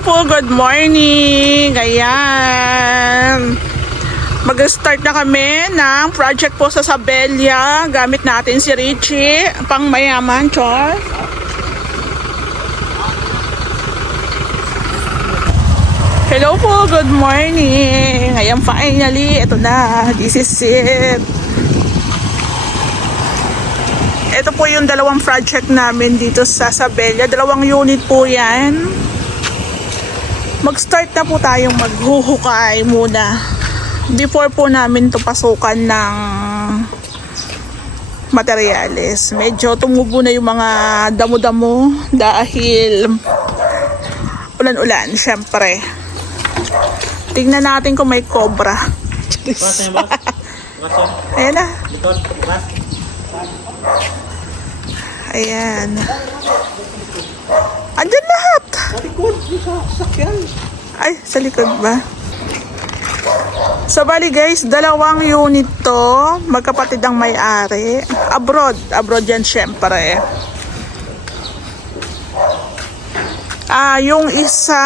Hello po, good morning. Ayan. Mag-start na kami ng project po sa Sabella. Gamit natin si Richie, pang mayaman, Char. Hello po, good morning. Ayan, finally, ito na. This is it. Ito po yung dalawang project namin dito sa Sabella. Dalawang unit po yan. Mag-start na po tayong maghuhukay muna. Before po namin to pasukan ng materyales. Medyo tumubo na yung mga damo-damo dahil ulan-ulan, syempre. Tingnan natin kung may cobra. Ayan na. Ayan. Andyan lahat. Sa likod, sa sakyan. Ay, sa likod ba? So, bali guys, dalawang unit to. Magkapatid ang may-ari. Abroad. Abroad yan syempre. Yung isa,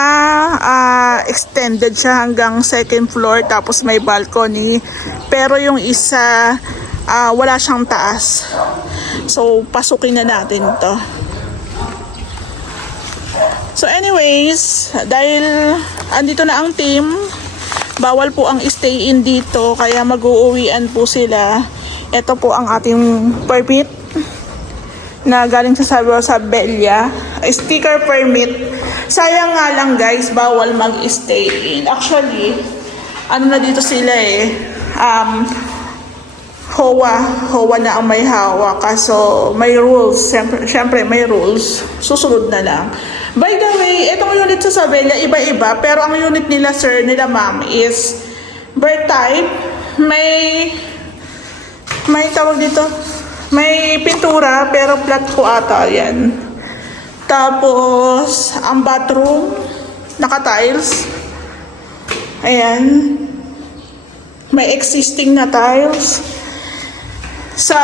extended siya hanggang second floor. Tapos may balcony. Pero yung isa, wala siyang taas. So, pasukin na natin to. So anyways, dahil andito na ang team, bawal po ang stay in dito, kaya mag-uuwian po sila. Ito po ang ating permit na galing sa Sabella, sticker permit. Sayang nga lang guys, bawal mag-stay in. Actually, ano na dito sila HOA na ang may hawak. Kaso may rules, syempre may rules, susunod na lang. By the way, itong unit sa Sabella, iba-iba. Pero ang unit nila sir, nila ma'am is bird type. May tawag dito. May pintura, pero flat po ata yan. Tapos, ang bathroom, naka-tiles. Ayan. May existing na tiles. Sa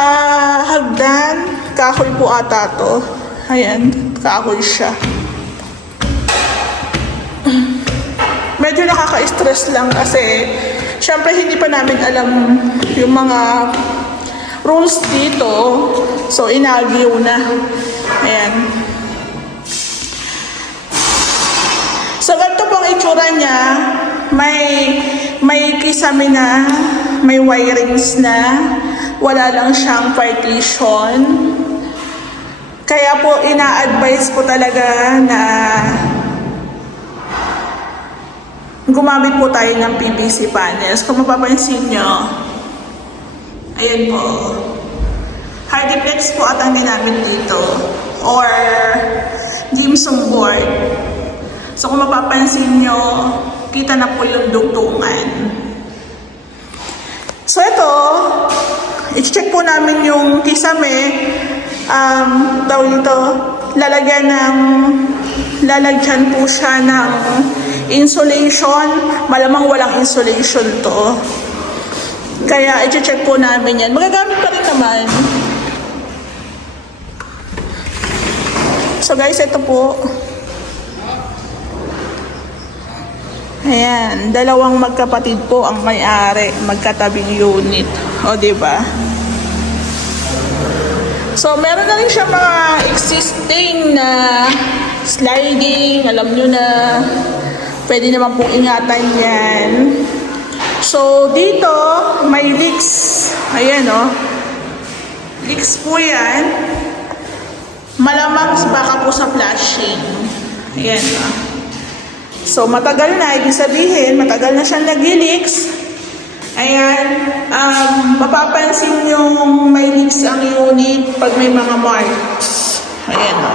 hagdan, kahoy po ata to. Ayan, kahoy siya. Medyo nakaka-stress lang kasi syempre hindi pa namin alam yung mga rules dito. So, inagyo na. Ayan. So, ganito pong itsura niya. May kisame na, may wirings na, wala lang siyang partition. Kaya po, ina-advise po talaga na gumamit po tayo ng PVC panels. Kung mapapansin nyo, ayan po, Hardiplex po at ang ginamit dito, or gypsum board. So kung mapapansin nyo, kita na po yung dugtungan. So ito, i-check po namin yung kisame, daw dito, lalagyan po siya ng insulation. Malamang walang insulation to. Kaya i-check po namin yan. Magagamit pa rin naman. So guys, ito po. Ayan, dalawang magkapatid po ang may-ari, magkatabing unit. O, diba? So, meron na rin siya mga existing na sliding. Alam nyo na, pwede naman pong ingatan yan. So, dito, may leaks. Ayan, o. Leaks po yan. Malamang baka po sa flashing. Ayan, o. So, matagal na. Ibig sabihin, matagal na siyang nag-leaks. Ayan. Mapapansin yung may leaks ang unit pag may mga marks. Ayan, o.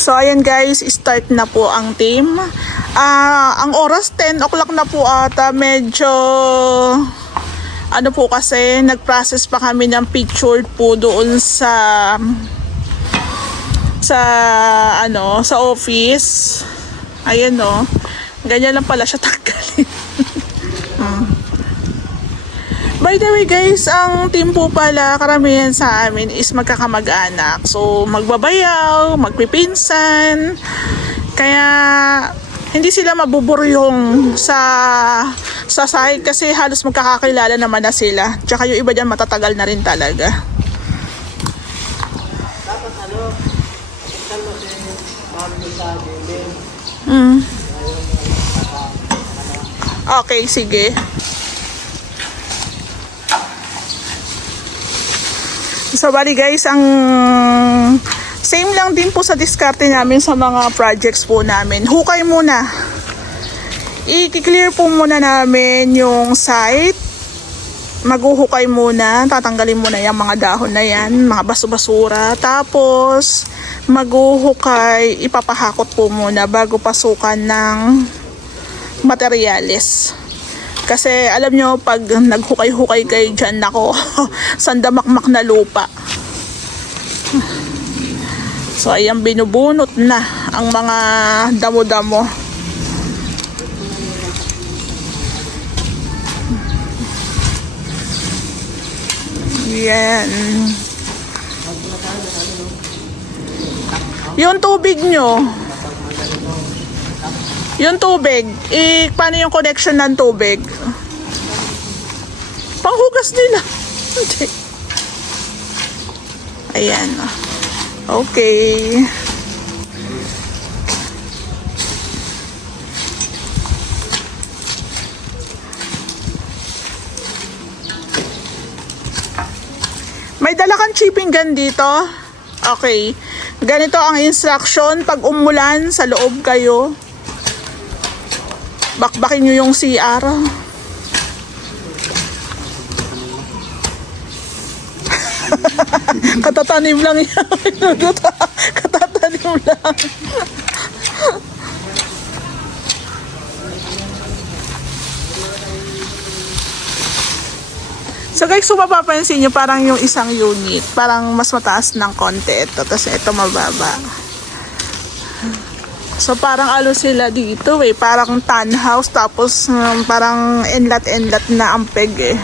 So, ayan guys, start na po ang team. Ang oras 10 o'clock na po ata. Medyo, ano po kasi, nag-process pa kami ng picture po doon sa office. Ayan o. Ganyan lang pala siya tanggalin. By the way guys, ang team po pala, karamihan sa amin is magkakamag-anak. So, magbabayaw, magpipinsan. Kaya hindi sila mabuburyong sa site kasi halos magkakakilala naman na sila. Tsaka yung iba dyan matatagal na rin talaga. Dapat saan mo si Mami sa Jimmy? Mm. Okay, sige. So bali guys, ang same lang din po sa diskarte namin sa mga projects po namin. Hukay muna. I-clear po muna namin yung site. Maghuhukay muna. Tatanggalin muna yung mga dahon na yan. Mga baso-basura. Tapos, maghuhukay. Ipapahakot po muna bago pasukan ng materyales. Kasi alam nyo, pag naghukay-hukay kayo dyan, nako, sandamakmak na lupa. So, ayan, binubunot na ang mga damo-damo. Yan. Yung tubig nyo, yung tubig, paano yung connection ng tubig? Panghugas nila. Hindi. Ayan. Okay. May dala kang chipping gun dito? Okay. Ganito ang instruction. Pag umulan, sa loob kayo. Bakbakin nyo yung CR. Katatanim lang yan. Katatanim lang. So guys, kung mapapansin nyo, parang yung isang unit, parang mas mataas ng konti ito, tapos ito mababa. So parang alo sila dito eh, parang tan house, tapos parang enlat-enlat na ang peg eh.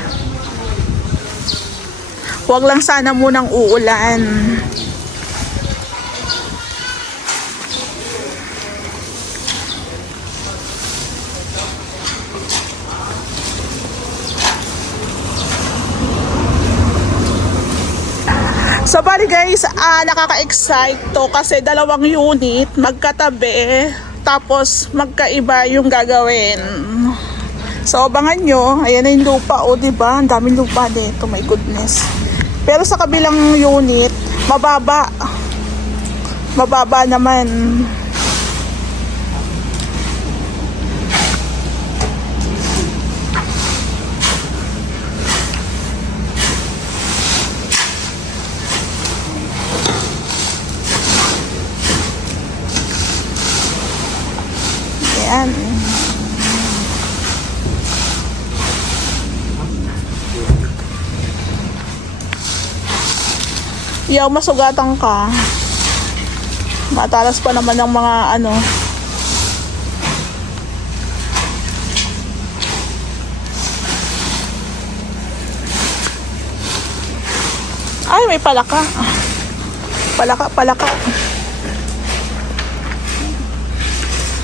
Huwag lang sana munang uulan. So bali guys, nakaka-excite to kasi dalawang unit magkatabi tapos magkaiba yung gagawin. So abangan nyo, ayan na yung lupa, o diba? Ang daming lupa dito, my goodness. Pero sa kabilang unit, mababa. Mababa naman. Ayan. Yaw, masugatan ka. Matalas pa naman ng mga ano. Ay, may palaka. Palaka.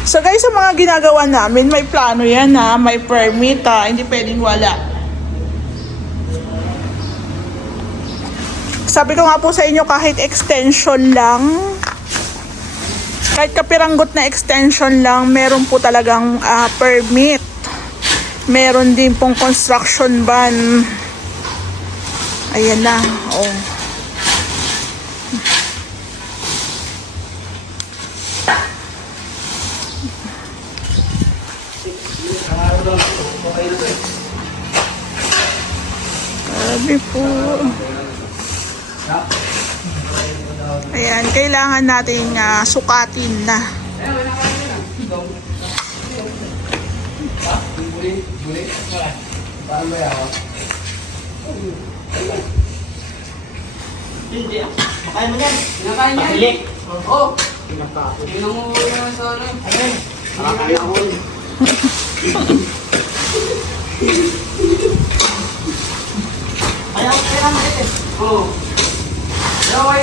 So guys, sa mga ginagawa namin, may plano yan ha, may permit ha, hindi pwedeng wala. Sabi ko nga po sa inyo, kahit extension lang, kahit kapiranggot na extension lang, meron po talagang permit. Meron din pong construction ban. Ayan na, oh. Sabi po. Ayan, kailangan nating sukatin na. Hindi ah. Makain mo yan. Kinakain yan. Pili. Oo. Kinakain. Kinangulo yan sa ano. Ayun. Nakakain ako. Ayaw, kaya naman eh. Oo. Ayaw ay...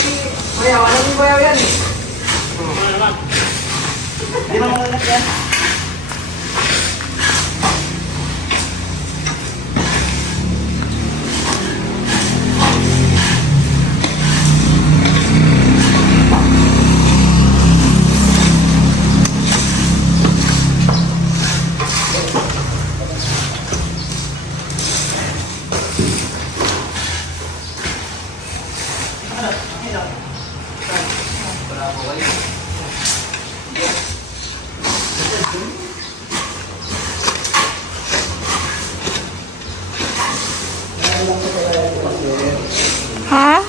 Ayaw, alam mo bayaw yan eh. Oo. Di ba malalak yan? Ha?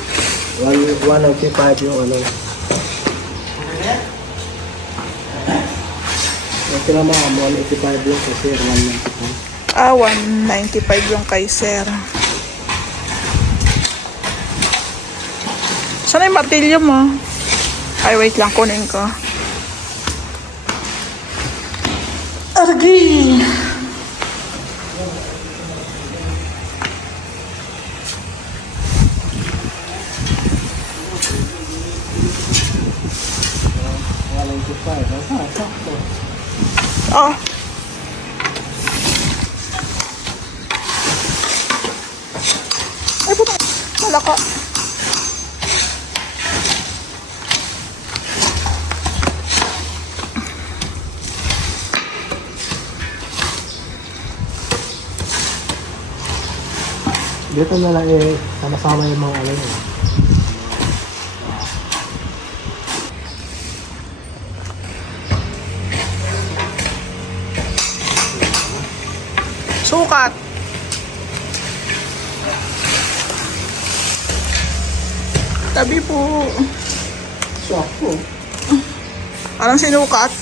195 yung ano. Yung tinama ka, 185 yung kasi 195. 195 yung kay sir. Saan yung martilyo mo? Ay, wait lang, kunin ko. Argi! Oh. Ay, puto. Malaka. Dito na lang eh, sama-sama yung mga ano yun. Sukat. Tabi po. Sakto. Parang sinukat.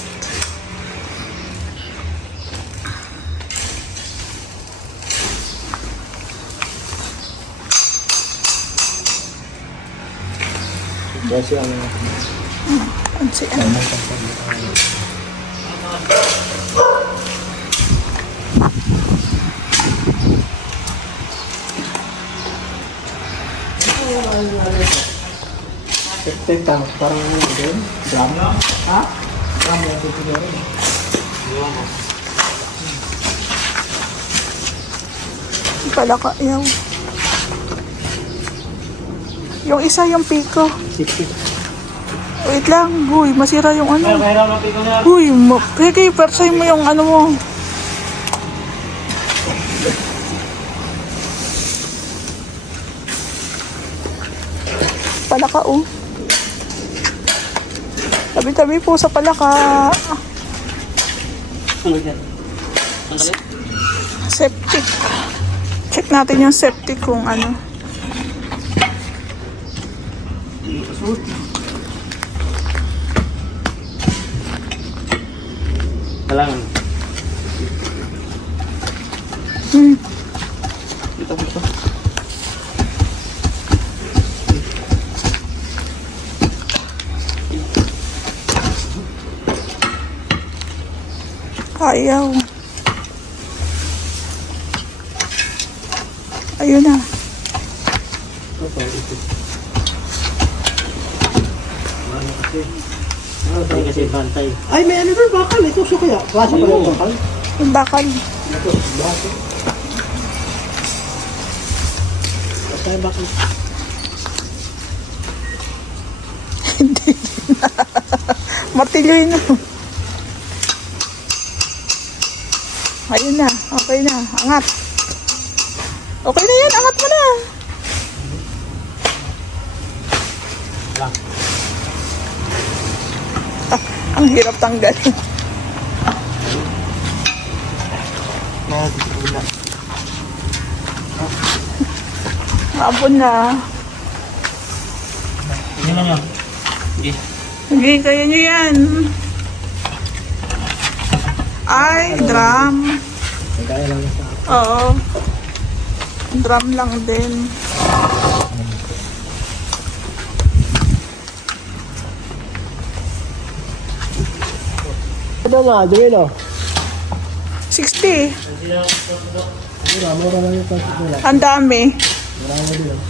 Kasi ano, Ansi, ano? tek tank, parang ano din, drum. Ha? Drum yung tutuloy rin. Palaka, yaw. Yung isa, yung piko. Sipsip. Wait lang, huy, masira yung ano. Mayroon ng piko na. Huy, kaya persay mo yung ano mo. Palaka, oh. Tabi-tabi po sa palaka. Ano dyan? Sandali. Septic. Check natin yung septic kung ano. Kailangan. Hmm. Dito po ito. Ayaw. Ayun na. Hindi kasi bantay. Ay, may ano doon, bakal. Ito siya kaya. Klase pa yung bakal. Yung bakal. Ito, bakal. Basta yung bakal. Hindi na. Martilyoin na. Ayun na. Okay na. Angat. Okay na yan. Angat mo na. Ang hirap tanggalin. Hapon na. Hindi lang yan. Sige. Hindi, kaya nyo yan. Ay, drum. Kaya lang sa Oo. Drum lang din. Ito nga, Joel, oh. 60. Mura lang yung plastic nila. Ang dami. Marami din, oh.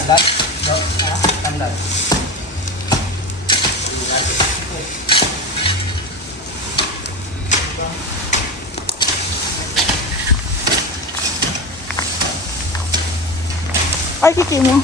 Tandat? No? Ha? Tandat. Ay, kiki mo.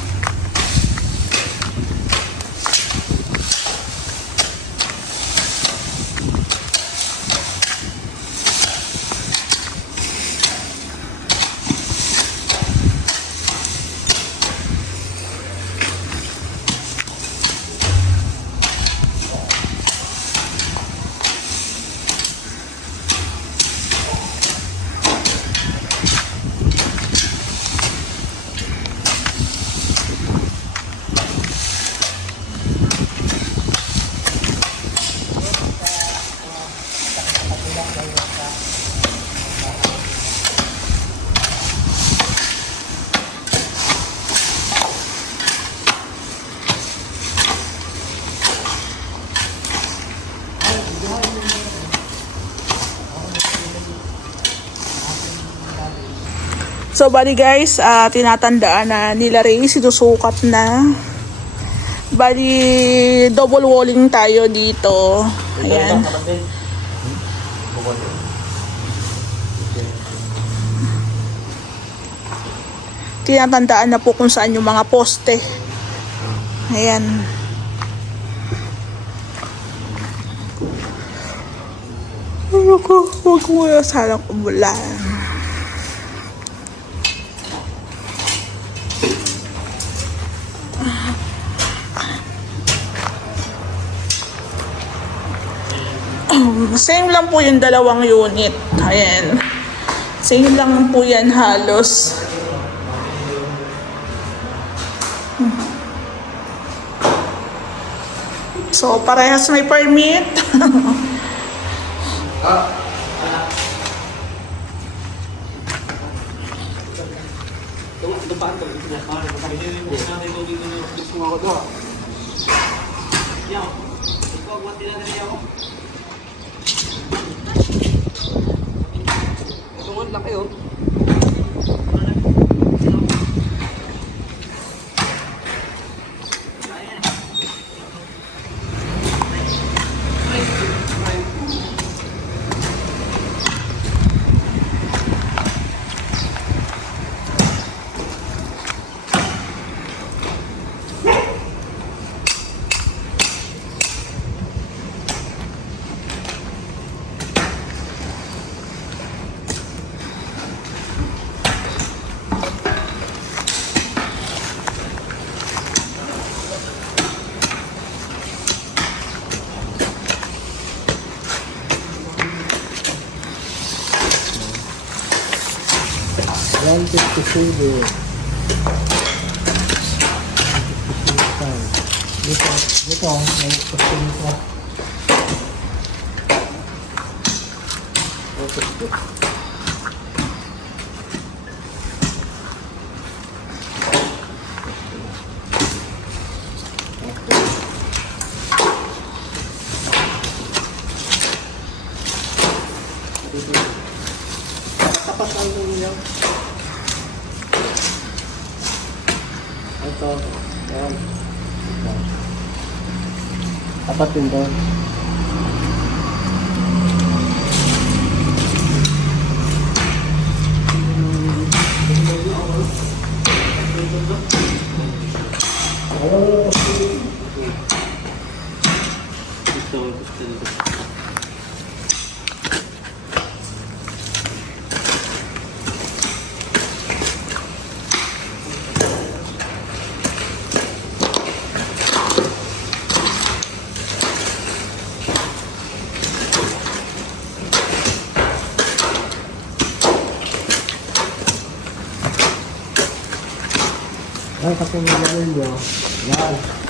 So, bali guys, tinatandaan na nila Ray, sinusukat na. Bali, double walling tayo dito. Ayan. Tinatandaan na po kung saan yung mga poste. Ayan. Ano ko, huwag mo na sanang umulan. Same lang po yung dalawang unit. Ayan. Same lang po yan halos. So, parehas may permit. Tungod lang kayo. Dito, may question ko. Tapat ang ninyo. Ito. Ayan. Tapat din doon. Ay, kasi nilagay nyo. Yan.